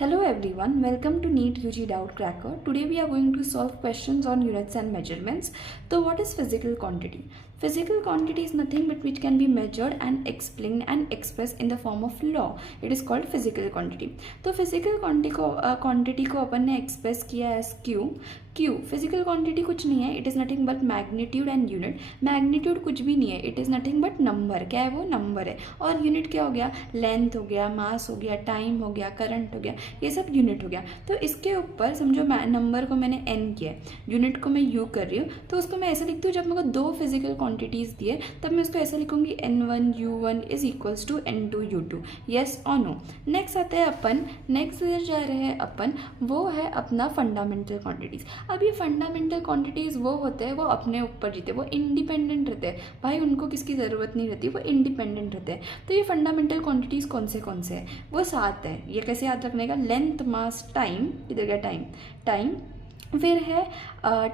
Hello everyone, welcome to NEET UG Doubt Cracker. Today we are going to solve questions on units and measurements. So what is physical quantity? Physical quantity is nothing but which can be measured and explained and expressed in the form of law. It is called physical quantity. तो physical quantity को अपन ने express किया as Q. Q physical quantity कुछ नहीं है, it is nothing but magnitude and unit. Magnitude कुछ भी नहीं है, it is nothing but number. क्या है वो? number है. और unit क्या हो गया? length हो गया, mass हो गया, time हो गया, current हो गया, ये सब यूनिट हो गया. तो इसके ऊपर समझो नंबर को मैंने n किया है, यूनिट को मैं u कर रही हूँ, तो उसको मैं ऐसे लिखती हूँ. जब मेरे को दो फिजिकल क्वांटिटीज दिए तब मैं उसको ऐसे लिखूंगी n1 u1 is equals to n2 u2. Yes और नो. नेक्स्ट आते हैं अपन, नेक्स्ट जा रहे हैं अपन, वो है अपना फंडामेंटल क्वांटिटीज. अब ये फंडामेंटल क्वांटिटीज वो होते हैं, वो अपने ऊपर जीते, वो इंडिपेंडेंट रहते हैं भाई, उनको किसकी ज़रूरत नहीं रहती, वो इंडिपेंडेंट रहते हैं. तो ये फंडामेंटल क्वांटिटीज कौन से हैं? वो 7 है. ये कैसे याद रखने का? लेंथ, मास, टाइम, इधर गया टाइम, फिर है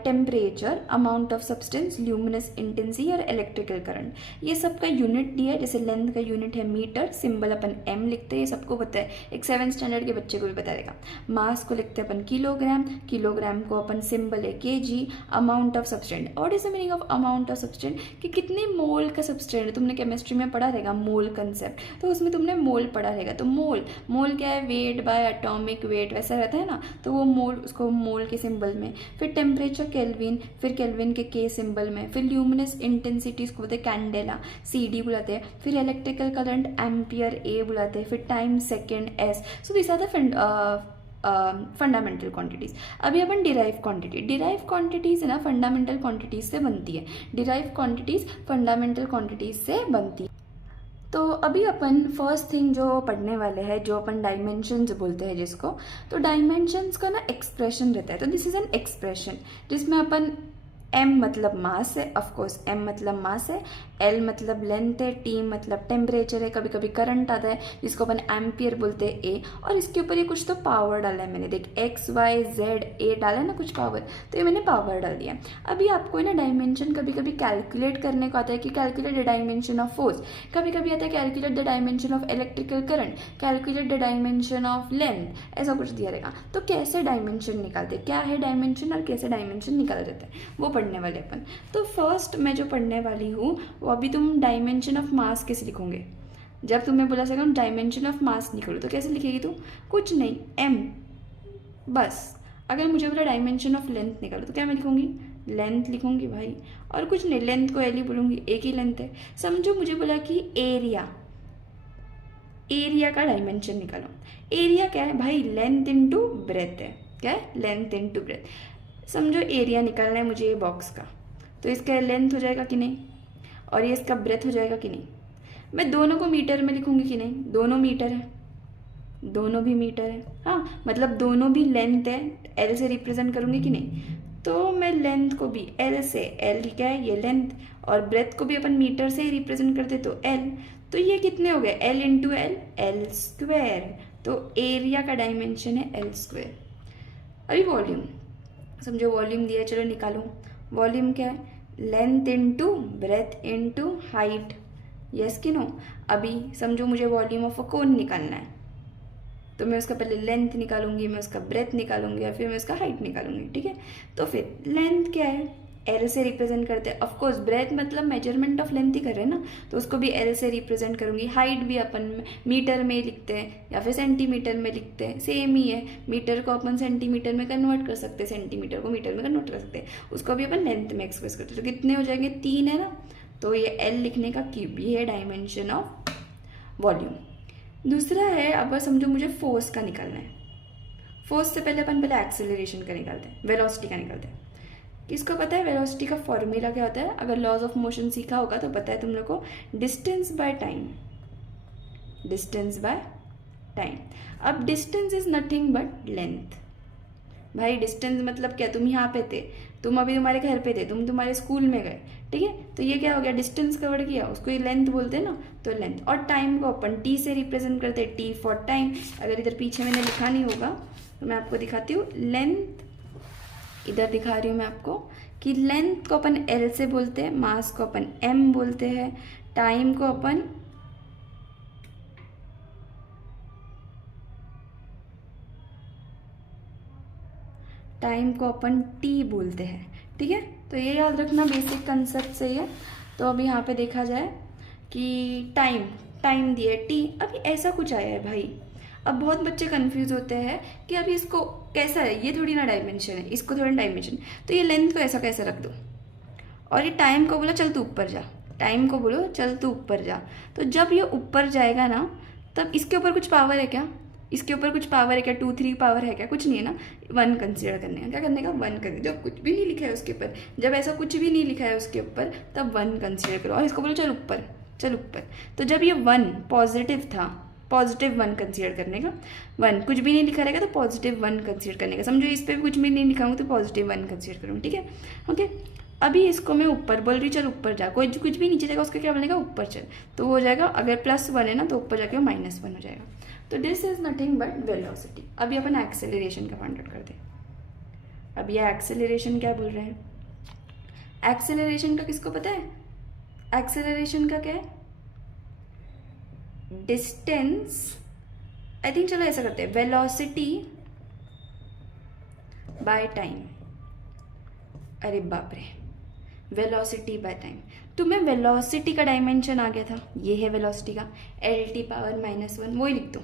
temperature, amount of substance, luminous intensity और इलेक्ट्रिकल करंट. ये सब का यूनिट दिया है. जैसे लेंथ का यूनिट है मीटर, सिंबल अपन m लिखते हैं, ये सबको पता है, एक 7th स्टैंडर्ड के बच्चे को भी बता देगा. मास को लिखते हैं अपन किलोग्राम, किलोग्राम को अपन सिंबल है kg. Amount of substance, what is the meaning of amount of substance, कि कितने मोल का सब्सटेंस है. तुमने केमिस्ट्री में पढ़ा रहेगा मोल कंसेप्ट, तो उसमें तुमने मोल पढ़ा रहेगा. तो मोल क्या है? वेट बाय एटॉमिक वेट, वैसा रहता है ना. तो वो मोल, उसको मोल के सिंबल में. फिर टेम्परेचर केल्विन, फिर केल्विन के के सिंबल में. फिर ल्यूमिनस इंटेंसिटी को बोलते हैं कैंडेला, CD बुलाते हैं. फिर इलेक्ट्रिकल करंट एम्पियर, A बुलाते हैं. फिर time second, S. So this are the fundamental quantities. अभी अपन डिराइव क्वांटिटीज है ना, फंडामेंटल क्वांटिटीज से बनती है. डिराइव क्वांटिटीज फंडामेंटल क्वांटिटीज से बनती है. तो अभी अपन फर्स्ट थिंग जो पढ़ने वाले हैं, जो अपन डायमेंशंस बोलते हैं जिसको, तो डायमेंशंस का ना एक्सप्रेशन रहता है. तो दिस इज एन एक्सप्रेशन जिसमें अपन m मतलब मास है, ऑफकोर्स m मतलब मास है, l मतलब लेंथ है, t मतलब टेम्परेचर है, कभी कभी करंट आता है जिसको अपन एम्पियर बोलते हैं, A. और इसके ऊपर ये कुछ तो पावर डाला है मैंने, देख x y z a डाला है ना कुछ पावर, तो ये मैंने पावर डाल दिया. अभी आपको है ना डायमेंशन कभी कभी कैलकुलेट करने को आता है कि calculate the dimension of force, कभी कभी आता है calculate the dimension of electrical current, calculate the dimension of length, ऐसा कुछ दिया रहेगा. तो कैसे डायमेंशन निकालते, क्या है डायमेंशन और कैसे डायमेंशन निकाला जाता है, वो पढ़ने वाले अपन. तो फर्स्ट मैं जो पढ़ने वाली हूँ वो, अभी तुम डायमेंशन ऑफ मास कैसे लिखोगे. जब तुम्हें बोला जाएगा डायमेंशन ऑफ मास निकालो, तो कैसे लिखेगी तू? कुछ नहीं, m बस. अगर मुझे बोला डायमेंशन ऑफ लेंथ निकालो, तो क्या मैं लिखूंगी? लेंथ लिखूंगी भाई, और कुछ नहीं, लेंथ को l ही बोलूंगी, एक ही लेंथ है. समझो मुझे बोला कि एरिया का डायमेंशन निकालो. एरिया क्या है भाई? लेंथ इनटू ब्रेथ है. क्या है? Length into breadth. समझो एरिया निकालना है मुझे ये बॉक्स का, तो इसका लेंथ हो जाएगा कि नहीं, और ये इसका ब्रेथ हो जाएगा कि नहीं. मैं दोनों को मीटर में लिखूंगी कि नहीं? दोनों मीटर है, दोनों भी मीटर है. हाँ, मतलब दोनों भी लेंथ है, L से रिप्रेजेंट करूंगी कि नहीं. तो मैं लेंथ को भी L से, L क्या है? ये लेंथ, और ब्रेथ को भी अपन मीटर से ही रिप्रेजेंट करते, तो L. तो ये कितने हो गए? L into L, L square. तो एरिया का डायमेंशन है L स्क्वेयर. अभी वॉल्यूम, समझो वॉल्यूम दिया है, चलो निकालो. वॉल्यूम क्या है? Length into breadth into height. Yes कि नो. अभी समझो मुझे वॉल्यूम ऑफ अ कोन निकालना है, तो मैं उसका पहले लेंथ निकालूंगी, मैं उसका ब्रेथ निकालूंगी, और फिर मैं उसका हाइट निकालूंगी. ठीक है. तो फिर लेंथ क्या है? L से रिप्रेजेंट करते हैं. ऑफकोर्स ब्रेथ मतलब मेजरमेंट ऑफ लेंथ ही कर रहे हैं ना, तो उसको भी L से रिप्रेजेंट करूंगी. हाइट भी अपन मीटर में लिखते हैं या फिर सेंटीमीटर में लिखते हैं, सेम ही है. मीटर को अपन सेंटीमीटर में कन्वर्ट कर सकते हैं, सेंटीमीटर को मीटर में कन्वर्ट कर सकते हैं, उसको भी अपन लेंथ में एक्सप्रेस करते हैं. तो कितने हो जाएंगे? 3 है ना. तो ये L लिखने का क्यूब, ये है डायमेंशन ऑफ वॉल्यूम. दूसरा है, अब समझो मुझे फोर्स का निकालना है. फोर्स से पहले अपन एक्सेलरेशन का निकालते हैं, वेलोसिटी का निकालते हैं. किसको पता है वेलोसिटी का फॉर्मूला क्या होता है? अगर लॉज ऑफ मोशन सीखा होगा तो पता है तुम लोग को, distance by time. Distance by time. अब distance is nothing but length. भाई डिस्टेंस मतलब क्या? तुम यहाँ पे थे, तुम अभी तुम्हारे घर पे थे, तुम तुम्हारे स्कूल में गए. ठीक है. तो ये क्या हो गया? डिस्टेंस कवर किया, उसको ये लेंथ बोलते हैं ना, तो लेंथ. और टाइम को अपन T से रिप्रेजेंट करते हैं, T फॉर टाइम. अगर इधर पीछे मैंने लिखा नहीं होगा तो मैं आपको दिखाती हूँ. लेंथ इधर दिखा रही हूँ मैं आपको, कि लेंथ को अपन L से बोलते हैं, मास को अपन M बोलते हैं, टाइम को अपन टाइम को अपन टी बोलते हैं, ठीक है। तो ये याद रखना, बेसिक कंसेप्ट से ही है। तो अब यहाँ पे देखा जाए कि टाइम दिया है टी, अभी ऐसा कुछ आया है भाई। अब बहुत बच्चे कंफ्यूज होते हैं कि अभी इसको कैसा है, ये थोड़ी ना डायमेंशन है, इसको थोड़ी डायमेंशन, तो ये लेंथ को ऐसा कैसे रख दो, और ये टाइम को बोला चल तू ऊपर जा, टाइम को बोलो चल तू ऊपर जा। तो जब ये ऊपर जाएगा ना, तब इसके ऊपर कुछ पावर है क्या, इसके ऊपर कुछ पावर है क्या, 2 3 पावर है क्या, कुछ नहीं है ना। 1 कंसिडर करने का, क्या करने का, 1 करने, जब कुछ भी नहीं लिखा है उसके ऊपर, जब ऐसा कुछ भी नहीं लिखा है उसके ऊपर, तब 1 कंसिडर करो और इसको बोलो चल ऊपर, चल ऊपर। तो जब ये 1 पॉजिटिव था, पॉजिटिव 1 कंसिडर करने का, 1 कुछ भी नहीं लिखा रहेगा तो पॉजिटिव 1 कंसिडर करने का, समझो इस पर भी कुछ भी नहीं लिखा हूँ तो पॉजिटिव 1 कंसिडर करूँ, ठीक है, ओके। अभी इसको मैं ऊपर बोल रही, चल ऊपर जा, कोई कुछ भी नीचे जाएगा उसका क्या बनेगा, ऊपर चल, तो हो जाएगा, अगर +1 है ना तो ऊपर जाके वो -1 हो जाएगा। तो this is nothing but velocity. अभी अपन एक्सेलरेशन का फाइंड आउट करते हैं। अब ये एक्सेलरेशन क्या बोल रहे हैं, एक्सेलरेशन का किसको पता है, एक्सेलरेशन का क्या है, डिस्टेंस, आई थिंक, चलो ऐसा करते हैं, वेलोसिटी बाय टाइम। अरे बाप रे, वेलोसिटी बाय टाइम, तुम्हें वेलोसिटी का डायमेंशन आ गया था, ये है वेलोसिटी का, LT पावर -1, वही लिख दो,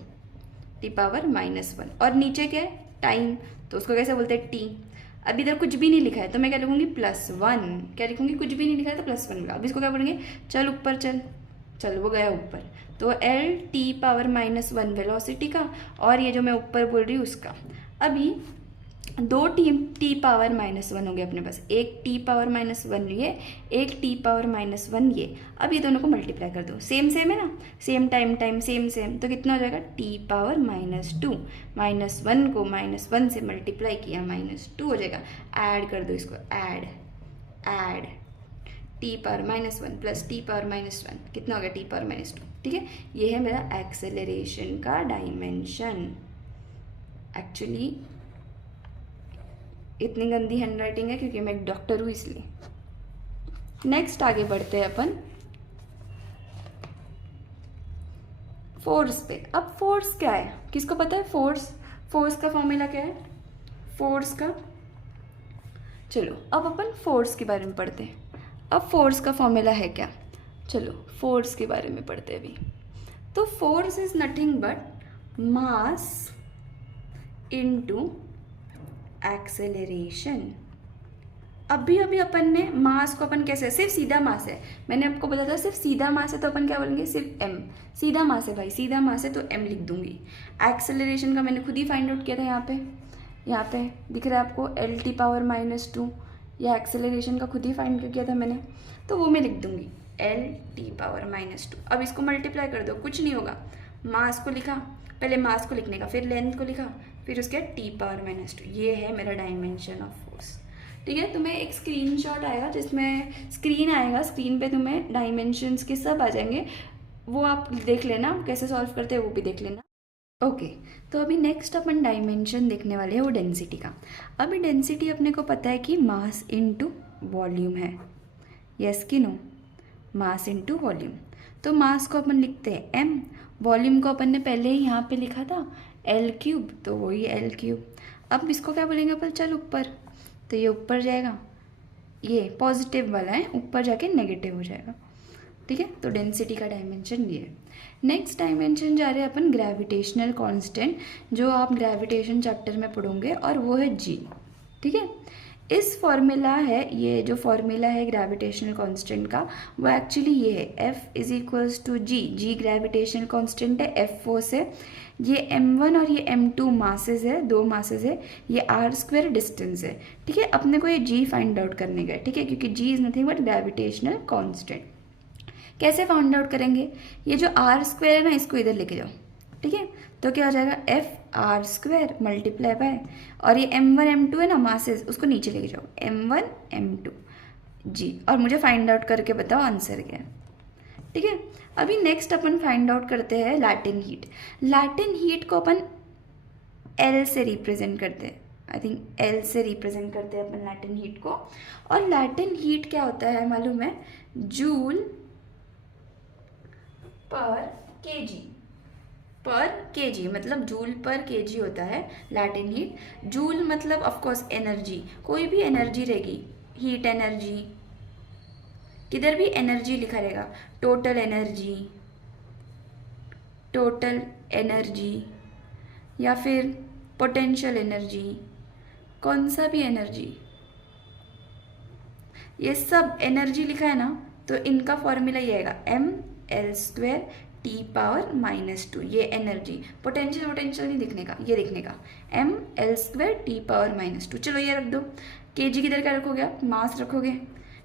T पावर -1, और नीचे क्या है, टाइम, तो उसको कैसे बोलते हैं T। अब इधर कुछ भी नहीं लिखा है तो मैं क्या लिखूंगी, +1, क्या लिखूंगी, कुछ भी नहीं लिखा है तो +1 लिखा। अब इसको क्या बोलेंगे, चल ऊपर चल, चल वो गया ऊपर, तो LT पावर -1 वेलोसिटी का, और ये जो मैं ऊपर बोल रही हूँ उसका। अभी 2 T पावर -1 हो गया अपने पास, एक T पावर -1 ये, एक T पावर -1 ये। अब ये दोनों को मल्टीप्लाई कर दो, सेम सेम है ना, सेम टाइम सेम सेम, तो कितना हो जाएगा, T पावर -2, -1 को -1 से मल्टीप्लाई किया, -2 हो जाएगा। ऐड कर दो इसको, add T power -1 plus T power -1 कितना हो गया, T पावर -2, ठीक है। ये है मेरा एक्सेलरेशन का डायमेंशन। एक्चुअली इतनी गंदी हैंडराइटिंग है क्योंकि मैं एक डॉक्टर हूँ इसलिए। नेक्स्ट आगे बढ़ते हैं अपन फोर्स पे। अब फोर्स क्या है, किसको पता है, फोर्स का फॉर्मूला क्या है, फोर्स का, चलो अब अपन फोर्स के बारे में पढ़ते हैं। अब फोर्स का फॉर्मूला है क्या, चलो फोर्स के बारे में पढ़ते हैं अभी। तो force is nothing but mass into acceleration. अभी अपन ने मास को अपन कैसे, सिर्फ सीधा मास है, मैंने आपको बताया था सिर्फ सीधा मास है तो अपन क्या बोलेंगे, सिर्फ m, सीधा मास है भाई, सीधा मास है तो m लिख दूंगी। एक्सेलरेशन का मैंने खुद ही फाइंड आउट किया था, यहाँ पे दिख रहा है आपको, LT पावर -2, या एक्सेलरेशन का खुद ही फाइंड किया था मैंने, तो वो मैं लिख दूंगी LT पावर -2। अब इसको मल्टीप्लाई कर दो, कुछ नहीं होगा, मास को लिखा, पहले मास को लिखने का, फिर लेंथ को लिखा, फिर उसके T पावर -2, ये है मेरा डायमेंशन ऑफ फोर्स, ठीक है। तुम्हें एक स्क्रीनशॉट आएगा जिसमें स्क्रीन आएगा, स्क्रीन पे तुम्हें डायमेंशंस के सब आ जाएंगे, वो आप देख लेना, कैसे सॉल्व करते हैं वो भी देख लेना, ओके। तो अभी नेक्स्ट अपन डायमेंशन देखने वाले हैं वो डेंसिटी का। अभी डेंसिटी अपने को पता है कि मास इनटू वॉल्यूम है, यस कि नो, मास इनटू वॉल्यूम। तो मास को अपन लिखते हैं m, वॉल्यूम को अपन ने पहले ही यहाँ पे लिखा था L3, तो वही L3। अब इसको क्या बोलेंगे अपन, चल ऊपर, तो ये ऊपर जाएगा, ये पॉजिटिव वाला है, ऊपर जाके नेगेटिव हो जाएगा, ठीक है। तो डेंसिटी का डायमेंशन ये है। नेक्स्ट डायमेंशन जा रहे हैं अपन ग्रेविटेशनल कांस्टेंट, जो आप ग्रेविटेशन चैप्टर में पढ़ोगे, और वो है g, ठीक है। इस फॉर्मूला है, ये जो फॉर्मूला है ग्रेविटेशनल कांस्टेंट का, वो एक्चुअली ये है F is equals to G gravitational constant है, F फोर्स है, ये m1 और ये m2 मासेस है, 2 मासेस है, ये r² डिस्टेंस है, ठीक है। अपने को ये g फाइंड आउट करने का है, ठीक है, क्योंकि g is nothing but gravitational constant. कैसे फाइंड आउट करेंगे, ये जो r² है ना, इसको इधर लेके जाओ, ठीक है, तो क्या हो जाएगा, F r² मल्टीप्लाई बाय, और ये m1 m2 है ना मासेस, उसको नीचे लेके जाओ, m1 m2 g, और मुझे फाइंड आउट करके बताओ आंसर क्या है, ठीक है। अभी नेक्स्ट अपन फाइंड आउट करते हैं लैटेंट हीट। लैटेंट हीट को अपन L से रिप्रेजेंट करते हैं, आई थिंक L से रिप्रेजेंट करते हैं अपन लैटेंट हीट को। और लैटेंट हीट क्या होता है मालूम है, जूल पर kg, पर केजी, मतलब जूल पर केजी होता है लैटिन हीट। जूल मतलब ऑफ कोर्स एनर्जी, कोई भी एनर्जी रहेगी, हीट एनर्जी, किधर भी एनर्जी लिखा रहेगा, टोटल एनर्जी, टोटल एनर्जी, या फिर पोटेंशियल एनर्जी, कौन सा भी एनर्जी, ये सब एनर्जी लिखा है ना, तो इनका फॉर्मूला ये आएगा mL² T⁻⁻²। ये एनर्जी, पोटेंशियल नहीं दिखने का, ये दिखने का mL² T⁻⁻²। चलो ये रख दो, केजी किधर का रखोगे आप, मास रखोगे,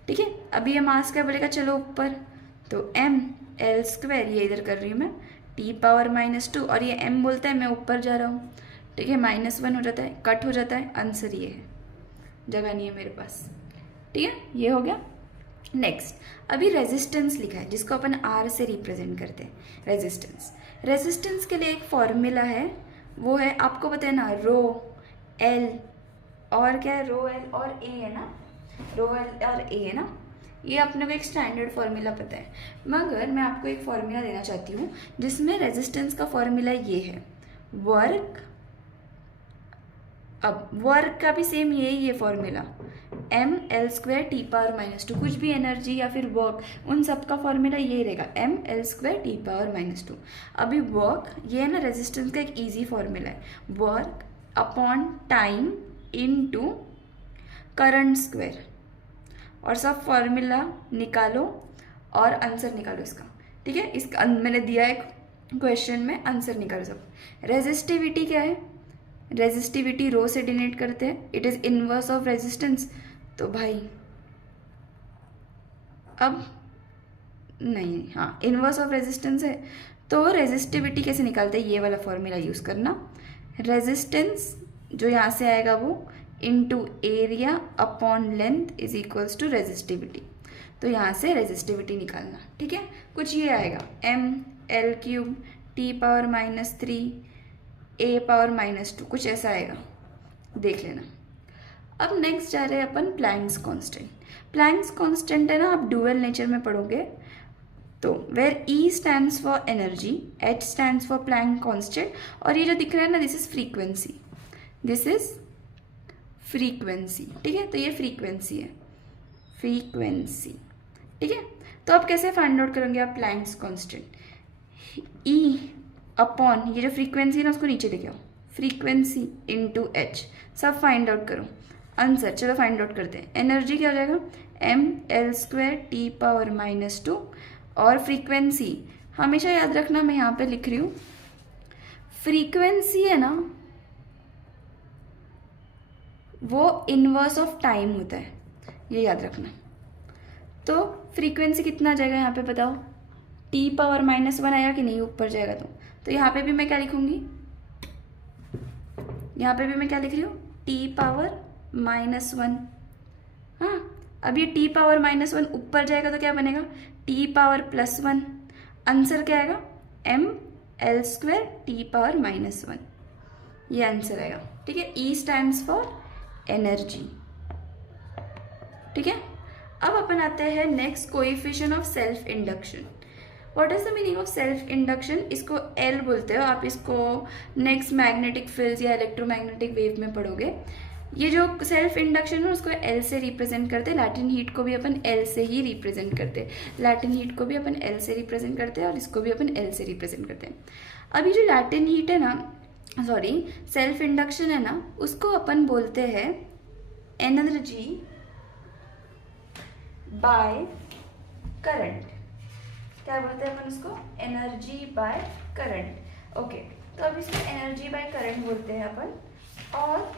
ठीक है। अभी ये मास क्या बोलेगा, चलो ऊपर, तो mL², ये इधर कर रही हूँ मैं, T⁻⁻², और ये m बोलता है मैं ऊपर जा रहा हूँ, ठीक है, -1 हो जाता है, कट हो जाता है, आंसर ये है, जगह नहीं है मेरे पास, ठीक है, ये हो गया। नेक्स्ट, अभी रेजिस्टेंस लिखा है जिसको अपन R से रिप्रेजेंट करते हैं, रेजिस्टेंस के लिए एक फॉर्मूला है, वो है, आपको पता है ना, रो एल और क्या है, रो एल और ए है ना, रो एल और ए है ना, ये अपने को एक स्टैंडर्ड फॉर्मूला पता है। मगर मैं आपको एक फॉर्मूला देना चाहती हूँ जिसमें रेजिस्टेंस का फॉर्मूला ये है, वर्क, अब वर्क का भी सेम यही है फॉर्मूला, mL² T⁻⁻², कुछ भी एनर्जी या फिर वर्क, उन सब का फॉर्मूला यही रहेगा, mL² T⁻⁻²। अभी वर्क, ये है ना रेजिस्टेंस का एक इजी फॉर्मूला है, work upon time into current square, और सब फॉर्मूला निकालो और आंसर निकालो इसका, ठीक है। इसका मैंने दिया है क्वेश्चन में, आंसर निकालो सब। रेजिस्टिविटी क्या है, रेजिस्टिविटी रो से डिनोट करते हैं, it is inverse of resistance, तो भाई अब नहीं, हाँ इनवर्स ऑफ रेजिस्टेंस है, तो रेजिस्टिविटी कैसे निकालते हैं, ये वाला फॉर्मूला यूज़ करना, रेजिस्टेंस जो यहाँ से आएगा वो into area upon length is equals to resistivity, तो यहाँ से रेजिस्टिविटी निकालना, ठीक है। कुछ ये आएगा mL³ T⁻⁻3 A⁻⁻², कुछ ऐसा आएगा, देख लेना। अब नेक्स्ट जा रहे हैं अपन प्लैंक्स कांस्टेंट। प्लैंक्स कांस्टेंट है ना, आप डुअल नेचर में पढ़ोगे, तो where E stands for energy, H stands for Planck constant, और ये जो दिख रहा है ना, this is frequency, this is frequency, ठीक है, तो ये फ्रीक्वेंसी है, फ्रीक्वेंसी, ठीक है। तो आप कैसे फाइंड आउट करोगे आप प्लैंक्स कांस्टेंट, E अपॉन ये जो फ्रीक्वेंसी है ना उसको नीचे लेके आओ, फ्रीक्वेंसी इनटू H, सब फाइंड आउट करो, आंसर चलो फाइंड आउट करते हैं। एनर्जी क्या हो जाएगा, mL² T⁻⁻², और फ्रीक्वेंसी हमेशा याद रखना, मैं यहाँ पे लिख रही हूँ, फ्रीक्वेंसी है ना वो इनवर्स ऑफ टाइम होता है, ये याद रखना। तो फ्रीक्वेंसी कितना आ जाएगा यहाँ पे बताओ, T⁻⁻1 आएगा कि नहीं, ऊपर जाएगा तो यहाँ पे भी मैं क्या लिखूंगी, यहाँ पे भी मैं क्या लिख रही हूँ, T⁻⁻1, हाँ। अब ये T⁻⁻1 ऊपर जाएगा तो क्या बनेगा, T⁻+1, आंसर क्या आएगा, mL² T⁻⁻1, ये आंसर आएगा, ठीक है। E स्टैंड्स फॉर एनर्जी, ठीक है। अब अपन आते हैं next, coefficient of self induction. What is the meaning of self induction, इसको L बोलते हो आप, इसको नेक्स्ट मैग्नेटिक फील्ड्स या इलेक्ट्रोमैग्नेटिक वेव में पढ़ोगे। ये जो सेल्फ इंडक्शन है उसको L से रिप्रेजेंट करते हैं, लैटिन हीट को भी अपन L से ही रिप्रेजेंट करते हैं, लैटिन हीट को भी अपन L से रिप्रेजेंट करते हैं और इसको भी अपन L से रिप्रेजेंट करते हैं। अभी जो लैटिन हीट है ना, सॉरी सेल्फ इंडक्शन है ना, उसको अपन बोलते हैं एनर्जी बाय करंट, क्या बोलते हैं अपन उसको, एनर्जी बाय करंट, ओके। तो अब इसको एनर्जी बाय करंट बोलते हैं अपन, और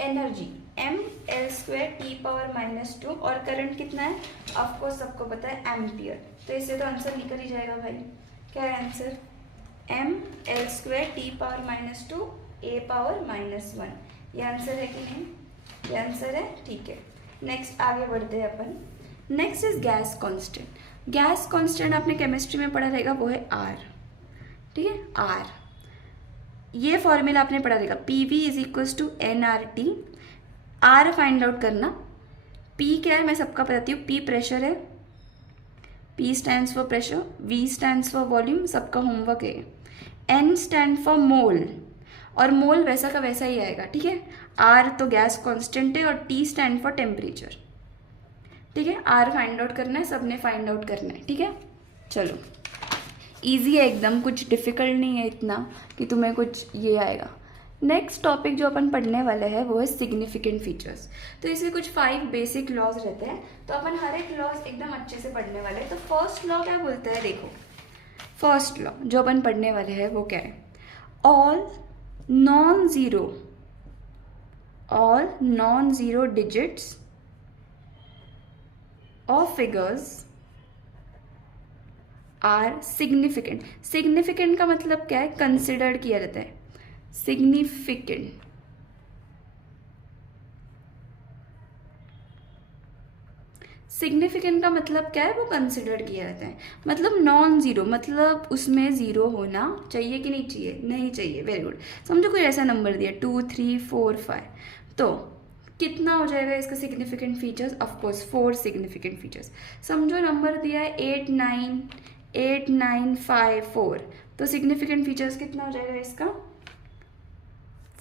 एनर्जी mL² T⁻⁻2, और करंट कितना है, ऑफकोर्स सबको पता है एम्पियर, तो इससे तो आंसर निकल ही जाएगा भाई, क्या है आंसर, mL² T⁻⁻2 A⁻⁻1, ये आंसर है कि नहीं, ये आंसर है, ठीक है। नेक्स्ट आगे बढ़ते हैं अपन, next is gas constant. Gas constant आपने केमिस्ट्री में पढ़ा रहेगा, वो है R, ठीक है, R, ये फॉर्मूला आपने पढ़ा रहेगा, PV = nRT। R find out करना, P क्या है मैं सबका बताती हूँ, P प्रेशर है, P stands for pressure, V stands for volume, सबका होमवर्क है. N stand for mole, और मोल वैसा का वैसा ही आएगा, ठीक है. R तो गैस कांस्टेंट है, और T स्टैंड फॉर टेम्परेचर, ठीक है. R फाइंड आउट करना है, सबने फाइंड आउट करना है, ठीक है. चलो, इजी है एकदम, कुछ डिफिकल्ट नहीं है इतना कि तुम्हें कुछ ये आएगा. नेक्स्ट टॉपिक जो अपन पढ़ने वाले हैं वो है सिग्निफिकेंट फीचर्स. तो इसमें कुछ 5 बेसिक लॉज रहते हैं, तो अपन हर एक लॉज एकदम अच्छे से पढ़ने वाले हैं. तो फर्स्ट लॉ क्या बोलता है, देखो. फर्स्ट लॉ जो अपन पढ़ने वाले हैं वो क्या है, all non zero digits of figures are significant. Significant का मतलब क्या है, कंसिडर्ड किया जाता है. सिग्निफिकेंट, सिग्निफिकेंट का मतलब क्या है, वो कंसिडर किया जाता है. मतलब नॉन जीरो, मतलब उसमें जीरो होना चाहिए कि नहीं चाहिए, नहीं चाहिए. Very good. समझो कोई ऐसा नंबर दिया 2 3 4 5, तो कितना हो जाएगा इसका significant features, of course 4 significant features. समझो नंबर दिया है 8 9 5 4, तो सिग्निफिकेंट फीचर्स कितना हो जाएगा इसका,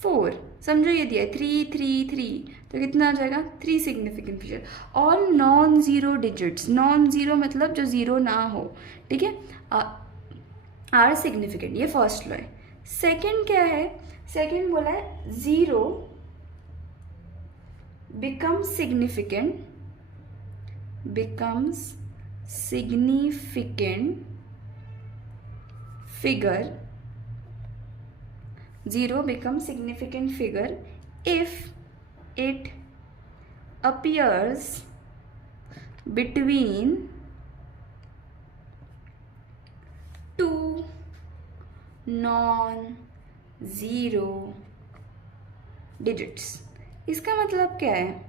4. समझो ये दिया है 3 3 3, तो कितना आ जाएगा, 3 significant feature. All non zero digits, non zero मतलब जो जीरो ना हो, ठीक है, आर सिग्निफिकेंट. ये फर्स्ट लॉ है. सेकंड क्या है, सेकंड बोला है zero becomes significant figure, zero becomes significant figure if it appears between two non-zero digits. इसका मतलब क्या है,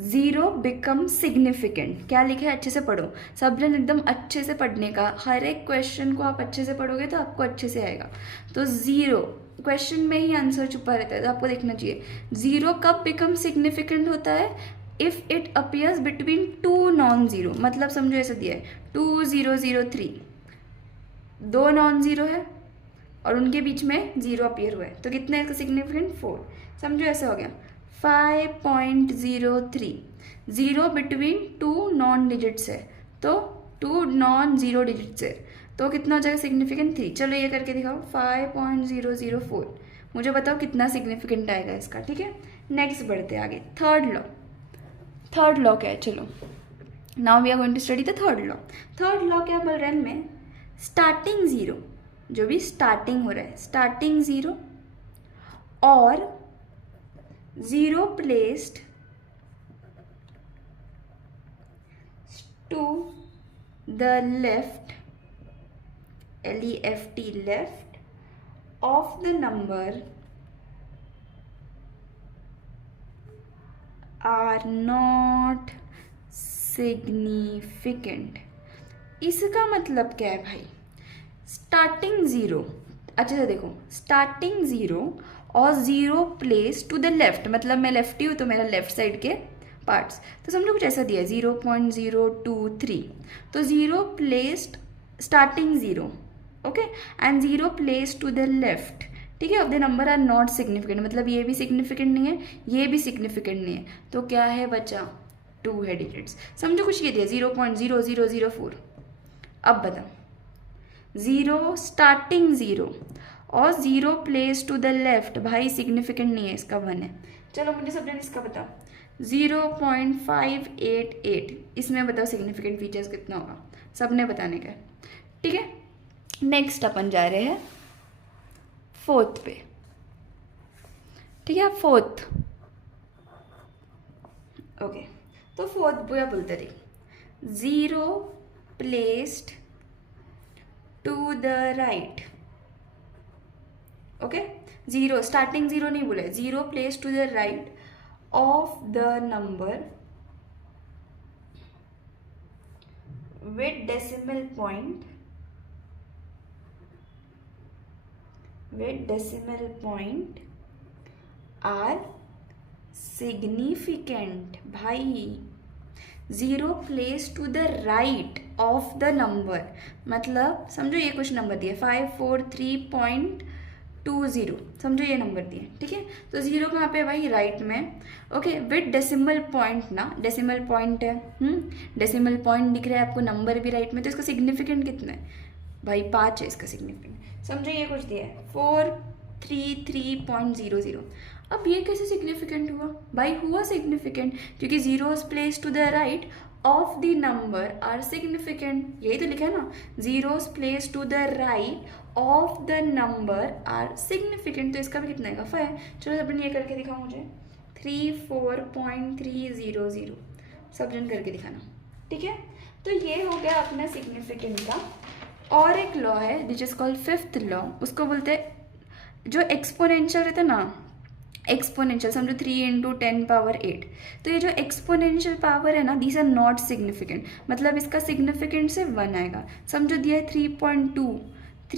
जीरो बिकम सिग्निफिकेंट. क्या लिखा है, अच्छे से पढ़ो. सब जन एकदम अच्छे से पढ़ने का, हर एक क्वेश्चन को आप अच्छे से पढ़ोगे तो आपको अच्छे से आएगा. तो जीरो क्वेश्चन में ही आंसर छुपा रहता है, तो आपको देखना चाहिए जीरो कब बिकम सिग्निफिकेंट होता है, if it appears between 2 non zero. मतलब समझो ऐसा दिया है 2 0 0 3, 2 नॉन जीरो है और उनके बीच में जीरो अपीयर हुआ है, तो कितना है इसका सिग्निफिकेंट, 4. समझो ऐसा हो गया 5.03, जीरो बिटवीन 2 नॉन डिजिट्स है, तो 2 नॉन जीरो डिजिट्स है, तो कितना हो जाएगा सिग्निफिकेंट, 3. चलो ये करके दिखाओ 5.004. मुझे बताओ कितना सिग्निफिकेंट आएगा इसका, ठीक है. नेक्स्ट बढ़ते आगे. थर्ड लॉ क्या है, चलो now we are going to study the third law. Third law क्या बोल रहा है इनमें, स्टार्टिंग जीरो, जो भी स्टार्टिंग हो रहा है, स्टार्टिंग जीरो और zero placed to the left, LEFT left of the number are not significant. इसका मतलब क्या है भाई, स्टार्टिंग जीरो, अच्छे से देखो, स्टार्टिंग जीरो और zero place to the left, मतलब मैं लेफ्टी हूँ तो मेरा लेफ्ट साइड के पार्ट्स, तो समझो कुछ ऐसा दिया है 0.023, तो zero placed starting zero, okay, and zero place to the left, ठीक है, of the number are not significant. मतलब ये भी सिग्निफिकेंट नहीं है, ये भी सिग्निफिकेंट नहीं है, तो क्या है बचा, 2 है डिजिट्स. समझो कुछ ये दिया 0.0004. अब बताओ, जीरो स्टार्टिंग जीरो और zero place to the left, भाई सिग्निफिकेंट नहीं है, इसका 1 है. चलो मुझे सब जन इसका बताओ, 0.588, इसमें बताओ सिग्निफिकेंट फीचर्स कितना होगा, सबने बताने का है, ठीक है. नेक्स्ट अपन जा रहे हैं फोर्थ पे, ठीक है. फोर्थ, ओके, तो फोर्थ क्या बोलते थे, zero placed to the right, okay, zero starting zero नहीं बोला है, zero place to the right of the number with decimal point are significant. भाई 0 place to the right of the number, मतलब समझो ये कुछ नंबर दिए 543.20, समझो ये नंबर दिए, ठीक है। तो 0 कहाँ पे है भाई, राइट में। ओके, विद डेसिमल पॉइंट ना, डेसिमल पॉइंट है, डेसिमल पॉइंट दिख रहा है आपको, नंबर भी राइट में, तो इसका सिग्निफिकेंट कितना है भाई, 5 है इसका सिग्निफिकेंट। समझो ये कुछ दिया है 433.00। अब ये कैसे सिग्निफिकेंट हुआ भाई, हुआ सिग्निफिकेंट क्योंकि zeros place to the right of the number are significant, यही तो लिखा है ना, zeros place to the right of the number are significant. तो इसका भी कितना है, 5। चलो अपन ये करके दिखाओ मुझे, 34.300, सब जन करके दिखाना, ठीक है। तो ये हो गया अपना सिग्निफिकेंट का। और एक लॉ है which is called fifth law, उसको बोलते हैं जो एक्सपोनेंशियल रहता है ना, एक्सपोनेंशियल, समझो 3 × 10⁸। तो ये जो एक्सपोनेंशियल पावर है ना, दीज आर नॉट सिग्निफिकेंट, मतलब इसका सिग्निफिकेंट से 1 आएगा। समझो दिया है 3.2 ×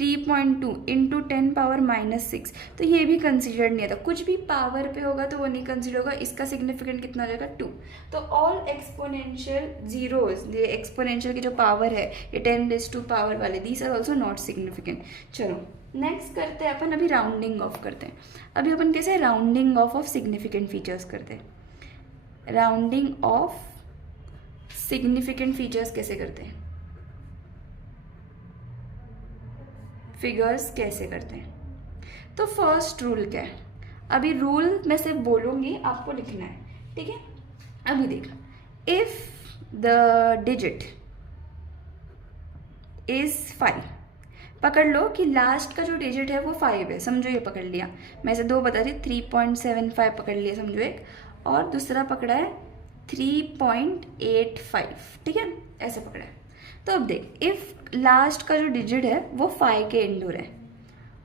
10⁻⁻6, तो ये भी कंसिडर्ड नहीं आता, कुछ भी पावर पे होगा तो वो नहीं कंसिडर होगा, इसका सिग्निफिकेंट कितना हो जाएगा 2। तो ऑल एक्सपोनेंशियल जीरोज, ये एक्सपोनेंशियल की जो पावर है ये 10⁻² पावर वाले, these are also not significant. चलो नेक्स्ट करते हैं अपन, अभी राउंडिंग ऑफ करते हैं। अभी अपन कैसे राउंडिंग ऑफ सिग्निफिकेंट फीचर्स करते हैं, राउंडिंग ऑफ सिग्निफिकेंट फीचर्स कैसे करते हैं, फिगर्स कैसे करते हैं। तो फर्स्ट रूल क्या है, अभी रूल मैं सिर्फ बोलूँगी, आपको लिखना है, ठीक है। अभी देख, इफ द डिजिट इज 5, पकड़ लो कि लास्ट का जो डिजिट है वो 5 है, समझो ये पकड़ लिया, मैं से 2 बता रही, 3.75 पकड़ लिया समझो एक, और दूसरा पकड़ा है 3.85, ठीक है, ऐसे पकड़ा है। तो अब देख, इफ लास्ट का जो डिजिट है वो 5 के एंड हो रहा है,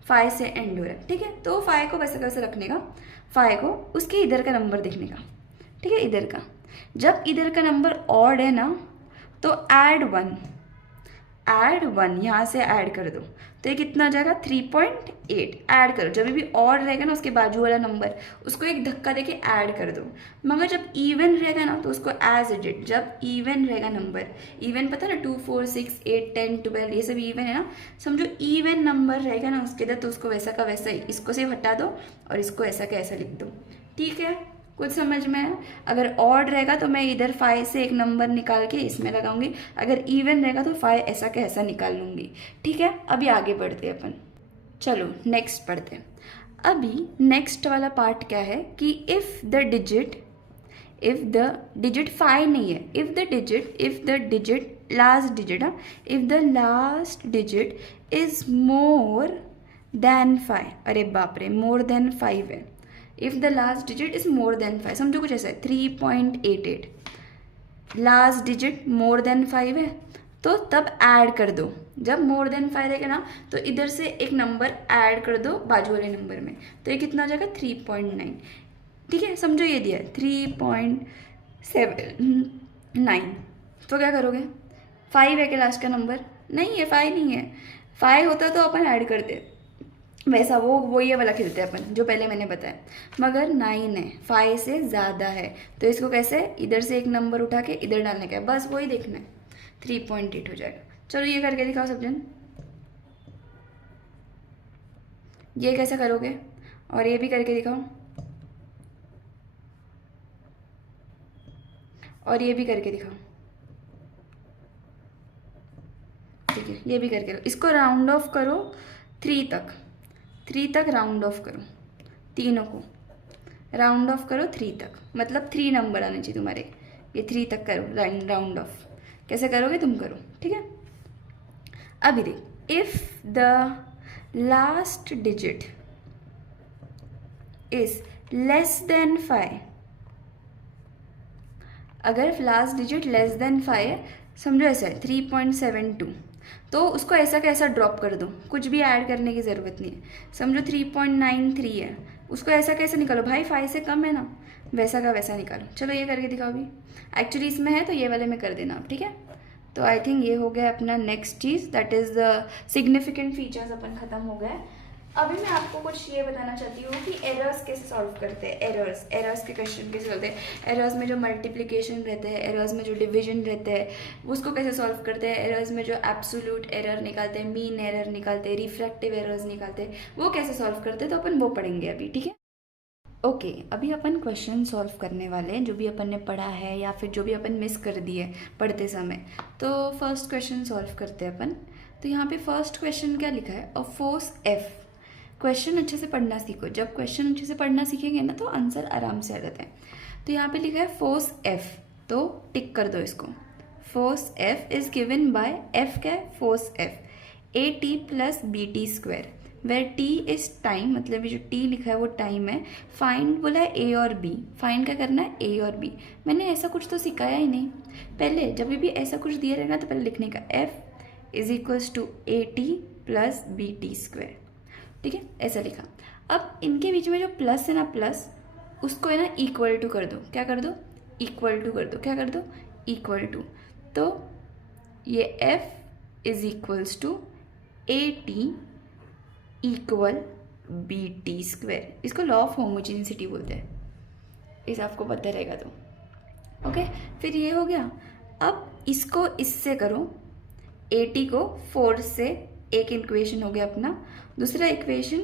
5 से एंड हो रहा है, ठीक है। तो 5 को वैसे कैसे रखने का, 5 को उसके इधर का नंबर देखने का, ठीक है, इधर का। जब इधर का नंबर ऑड है ना, तो ऐड 1 यहाँ से ऐड कर दो, तो ये कितना आ जाएगा 3.8, ऐड करो। जब भी ऑड रहेगा ना, उसके बाजू वाला नंबर उसको एक धक्का देके ऐड कर दो। मगर जब इवन रहेगा ना, तो उसको एज इट, जब इवन रहेगा नंबर, इवन पता है ना, 2 4 6 8 10 12 ये सब इवन है ना, समझो इवन नंबर रहेगा ना उसके इधर, तो उसको वैसा का वैसा ही, इसको सिर्फ हटा दो और इसको ऐसा का ऐसा लिख दो, ठीक है, कुछ समझ में है। अगर ऑड रहेगा तो मैं इधर 5 से एक नंबर निकाल के इसमें लगाऊंगी, अगर इवन रहेगा तो 5 ऐसा का ऐसा निकाल लूँगी, ठीक है। अभी आगे बढ़ते हैं अपन, चलो नेक्स्ट पढ़ते हैं। अभी नेक्स्ट वाला पार्ट क्या है कि इफ़ द डिजिट 5 नहीं है, if the digit last digit, if the last digit is more than 5, अरे बाप रे, मोर देन 5 है, if the last digit is more than 5, समझो कुछ ऐसा है 3.88, लास्ट डिजिट मोर देन 5 है, तो तब ऐड कर दो। जब मोर देन 5 रहेगा ना, तो इधर से एक नंबर ऐड कर दो बाजू वाले नंबर में, तो ये कितना हो जाएगा 3.9, ठीक है। समझो ये दिया है 3.79, तो क्या करोगे, 5 है कि लास्ट का नंबर, नहीं है 5 नहीं है, 5 होता तो अपन ऐड करते, वैसा वो ये वाला खेलते हैं अपन जो पहले मैंने बताया। मगर 9 है, 5 से ज़्यादा है, तो इसको कैसे, इधर से एक नंबर उठा के इधर डालने का है, बस वही देखना है, 3.8 हो जाएगा। चलो ये करके दिखाओ सब जन, ये कैसे करोगे, और ये भी करके दिखाओ, और ये भी करके दिखाओ, ठीक है, ये भी करके, इसको राउंड ऑफ करो 3 तक राउंड ऑफ करो, तीनों को राउंड ऑफ करो 3 तक, मतलब 3 नंबर आने चाहिए तुम्हारे, ये 3 तक करो राउंड ऑफ, कैसे करोगे तुम करो, ठीक है। अभी देख, if the last digit is less than 5, अगर लास्ट डिजिट लेस देन 5 है, समझो ऐसा है 3.72, तो उसको ऐसा कैसा ड्रॉप कर दो, कुछ भी ऐड करने की ज़रूरत नहीं है। समझो 3.93 है, उसको ऐसा कैसे निकालो भाई, 5 से कम है ना, वैसा का वैसा निकालो। चलो ये करके दिखाओ, अभी एक्चुअली इसमें है तो ये वाले में कर देना आप, ठीक है। तो आई थिंक ये हो गया अपना नेक्स्ट चीज़, that is the significant features अपन ख़त्म हो गए। अभी मैं आपको कुछ ये बताना चाहती हूँ कि एरर्स कैसे सॉल्व करते हैं। एरर्स के क्वेश्चन कैसे होते हैं। एरर्स में जो मल्टीप्लिकेशन रहते हैं, एरर्स में जो डिवीजन रहते हैं उसको कैसे सॉल्व करते हैं। एरर्स में जो एब्सोल्यूट एरर निकालते हैं, मीन एरर निकालते हैं, रिफ्रैक्टिव एरर्स निकालते हैं, वो कैसे सॉल्व करते हैं, तो अपन वो पढ़ेंगे अभी, ठीक है। ओके अभी अपन क्वेश्चन सॉल्व करने वाले हैं जो भी अपन ने पढ़ा है या फिर जो भी अपन मिस कर दिए पढ़ते समय। तो फर्स्ट क्वेश्चन सॉल्व करते हैं अपन। तो यहाँ पे फर्स्ट क्वेश्चन क्या लिखा है, अ फोर्स एफ। क्वेश्चन अच्छे से पढ़ना सीखो, जब क्वेश्चन अच्छे से पढ़ना सीखेंगे ना तो आंसर आराम से आ जाते हैं। तो यहाँ पे लिखा है फोर्स एफ, तो टिक कर दो इसको। Force F is given by, F क्या है, force F A T plus B T square, where T is time, मतलब ये जो टी लिखा है वो टाइम है। फाइंड बोला है ए और बी, फाइंड क्या करना है, ए और बी। मैंने ऐसा कुछ तो सिखाया ही नहीं। पहले जब भी ऐसा कुछ दिया रहेगा तो पहले लिखने का F is equals to A T plus B T square, ठीक है, ऐसा लिखा। अब इनके बीच में जो प्लस है ना, प्लस उसको है ना इक्वल टू कर दो। क्या कर दो, इक्वल टू कर दो। क्या कर दो, इक्वल टू। तो ये F is equals to A T equal B T square. इसको लॉ ऑफ होमोजेनिसिटी बोलते हैं, इस आपको पता रहेगा तो। ओके फिर ये हो गया। अब इसको इससे करो, ए टी को 4 से, एक इक्वेशन हो गया अपना। दूसरा इक्वेशन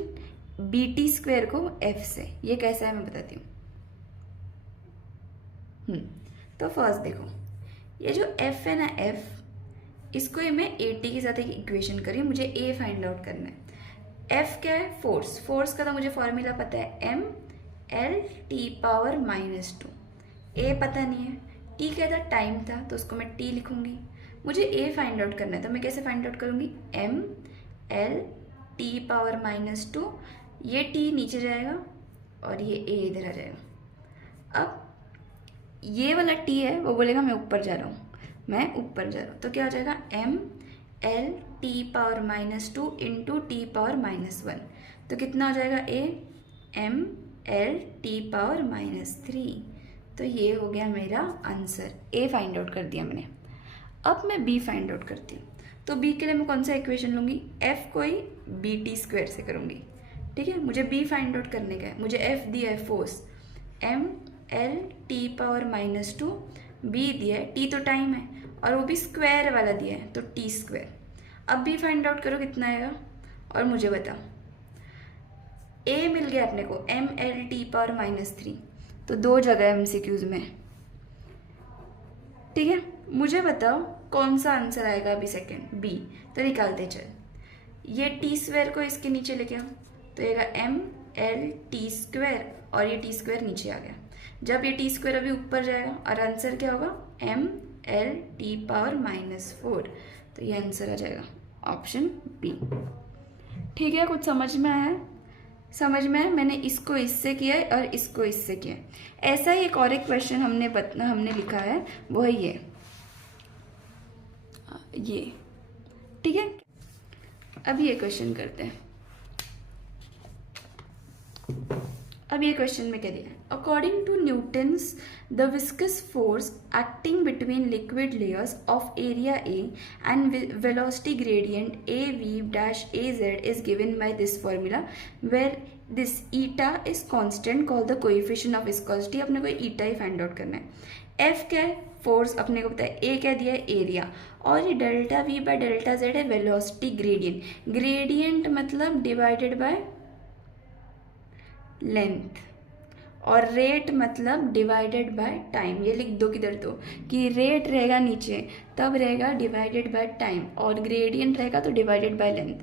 बी टी स्क्वायर को एफ से। ये कैसा है मैं बताती हूँ। तो फर्स्ट देखो, ये जो एफ है ना, एफ, इसको ये मैं ए टी के साथ एक इक्वेशन करी, मुझे ए फाइंड आउट करना है। एफ क्या है, फोर्स। फोर्स का तो मुझे फॉर्मूला पता है, एम एल टी पावर -2। ए पता नहीं है, टी क्या था, टाइम था, तो उसको मैं टी लिखूंगी। मुझे ए फाइंड आउट करना है, तो मैं कैसे फाइंड आउट करूंगी, एम एल टी पावर -2, ये टी नीचे जाएगा और ये ए इधर आ जाएगा। अब ये वाला टी है वो बोलेगा मैं ऊपर जा रहा हूँ, मैं ऊपर जा रहा हूँ, तो क्या हो जाएगा, M L T power -2 into T power -1, तो कितना हो जाएगा, A M L T power -3। तो ये हो गया मेरा आंसर। ए फाइंड आउट कर दिया मैंने। अब मैं बी फाइंड आउट करती हूँ। तो बी के लिए मैं कौन सा इक्वेशन लूँगी, एफ को ही बी टी स्क्वायर से करूँगी, ठीक है। मुझे बी फाइंड आउट करने का है, मुझे एफ दिया है force, M L T power -2, B दिया है, टी तो टाइम है और वो भी स्क्वायर वाला दिया है, तो टी स्क्वायर। अब बी फाइंड आउट करो कितना आएगा और मुझे बताओ। ए मिल गया अपने को, एम एल टी पावर -3, तो 2 जगह है एमसीक्यूज में, ठीक है। मुझे बताओ कौन सा आंसर आएगा अभी सेकंड, बी। तो निकालते चल, ये टी स्क्वायर को इसके नीचे लेके आओ, तो आएगा एम एल टी स्क्वायर और ये टी स्क्वायर नीचे आ गया। जब ये टी स्क्वायर अभी ऊपर जाएगा और आंसर क्या होगा, एम एल टी पावर -4, तो ये आंसर आ जाएगा ऑप्शन बी, ठीक है। कुछ समझ में आया, समझ में आया। मैंने इसको इससे किया है और इसको इससे किया है। ऐसा ही एक और एक क्वेश्चन हमने लिखा है, वो है ये, ठीक है। अब ये क्वेश्चन करते हैं। अब ये क्वेश्चन में क्या दिया है, according to Newton's the viscous force acting between liquid layers of area A and velocity gradient A V dash A Z is given by this formula where this eta is constant, call the coefficient of viscosity. अपने को ईटा ही find out करना है। F क्या है, force अपने को पता है, ए क्या दिया है, एरिया, और ये delta V by delta Z है वेलोसिटी ग्रेडियंट। ग्रेडियंट मतलब डिवाइडेड बाय लेंथ, और रेट मतलब डिवाइडेड बाय टाइम। ये लिख दो किधर तो, कि रेट रहेगा नीचे तब रहेगा डिवाइडेड बाय टाइम, और ग्रेडियंट रहेगा तो डिवाइडेड बाय लेंथ।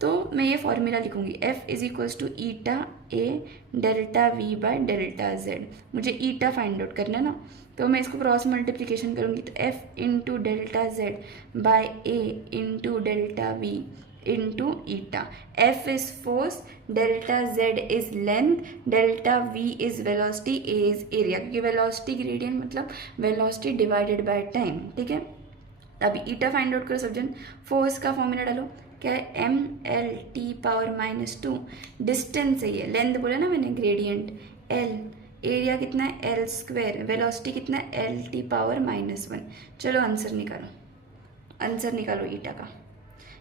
तो मैं ये फॉर्मूला लिखूंगी, F is equals to eta A delta V by delta Z. मुझे ईटा फाइंड आउट करना है ना, तो मैं इसको क्रॉस मल्टीप्लिकेशन करूंगी, तो F into delta Z by A into delta V into eta. F is force, delta Z is length, delta V is velocity, A is area, क्योंकि वेलोसिटी ग्रेडियंट मतलब वेलोसिटी डिवाइडेड बाय टाइम, ठीक है। अभी ईटा find out करो सब जन। Force का formula डालो, क्या है, M L T power -2, distance है ये, लेंथ बोला ना मैंने, ग्रेडियंट एल, एरिया कितना है, एल स्क्वायर, वेलोसिटी कितना है, एल टी पावर -1। चलो आंसर निकालो, आंसर निकालो ईटा का।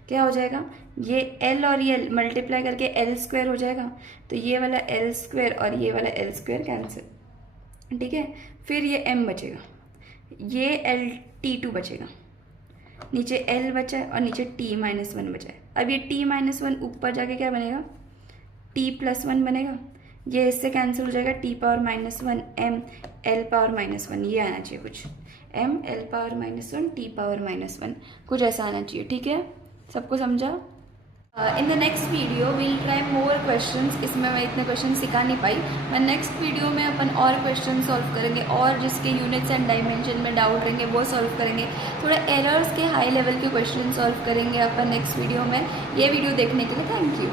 क्या हो जाएगा, ये एल और ये मल्टीप्लाई करके एल स्क्वायर हो जाएगा, तो ये वाला एल स्क्वायर और ये वाला एल स्क्वायर कैंसिल, ठीक है। फिर ये एम बचेगा, ये एल T2 बचेगा, नीचे एल बचा है और नीचे T-1 बचा है। अब ये T-1 ऊपर जाके क्या बनेगा, T+1 बनेगा, ये इससे कैंसिल हो जाएगा, T⁻−1 m L⁻−1, ये आना चाहिए कुछ, m L⁻−1 T⁻−1, कुछ ऐसा आना चाहिए, ठीक है। सबको समझा। In the next video we'll try more questions. इसमें मैं इतने क्वेश्चन सिखा नहीं पाई, मैं नेक्स्ट वीडियो में अपन और क्वेश्चन सॉल्व करेंगे और जिसके यूनिट्स एंड डायमेंशन में डाउट रहेंगे वो सॉल्व करेंगे। थोड़ा एरर्स के हाई लेवल के क्वेश्चन सॉल्व करेंगे अपन नेक्स्ट वीडियो में। ये वीडियो देखने के लिए थैंक यू।